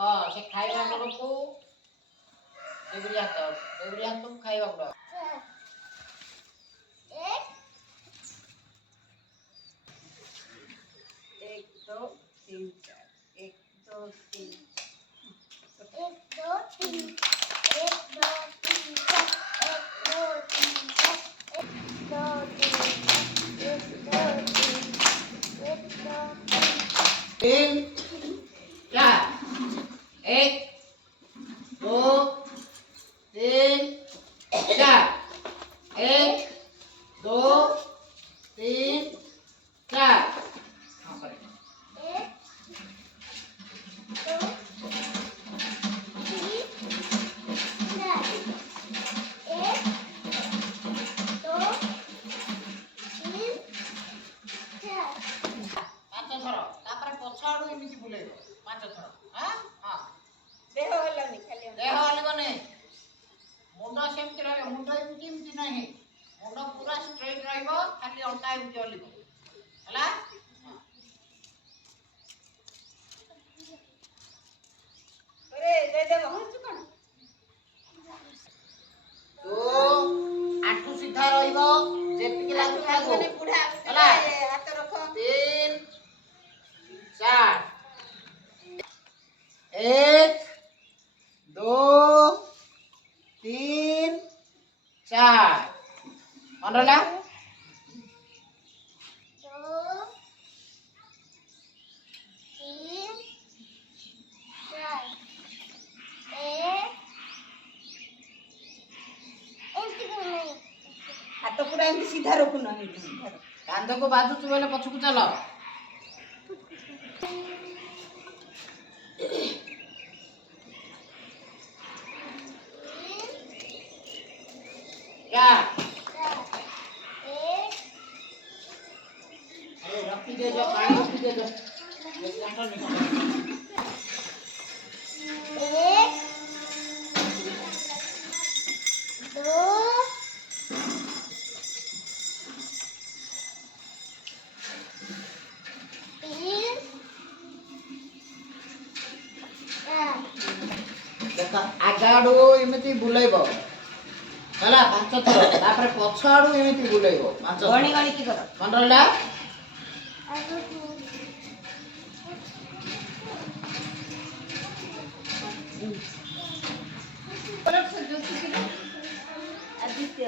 से खाइबा को देवरी हाथ खाइबा को एक दो तीन चार एक दो तीन एक दो तीन एक दो तीन चार एक दो तीन एक दो तीन एक दो तीन चार एक दो तीन चार एक दो तीन चार एक दो तीन चार एक दो तीन चार पांच थर तापर पछाड़ू एमिति बुलेइबो पांच थर हां हां देह हलनी खाली देह हलबने मुंड सेमति रहबो मुंड एमिति नाही मुंड पूरा स्ट्रेट रहबो खाली अंटा एमिति हलबो हला अरे दे दे होच कोन तो आठू सीधा रहइबो जेतिके लागु लागु माने बुढ़ा हला हाथ रखो 3 4 1 2 3 4 मन रहला दो तीन चार एक नहीं हाथ पूरा एमती सीधा रखु ना सीधा रख कांध को बाजू बोले पछकु चलो क्या एक अरे रखी दे जो पानी रखी दे जो ये कांटा निकाल एक दो तीन चार देख आगाडू एमिति बुलेइबो हला पांच थर तापर पछाडू एमिति बुलेइबो पांच गणी गणी की करो मन रहला आदित्य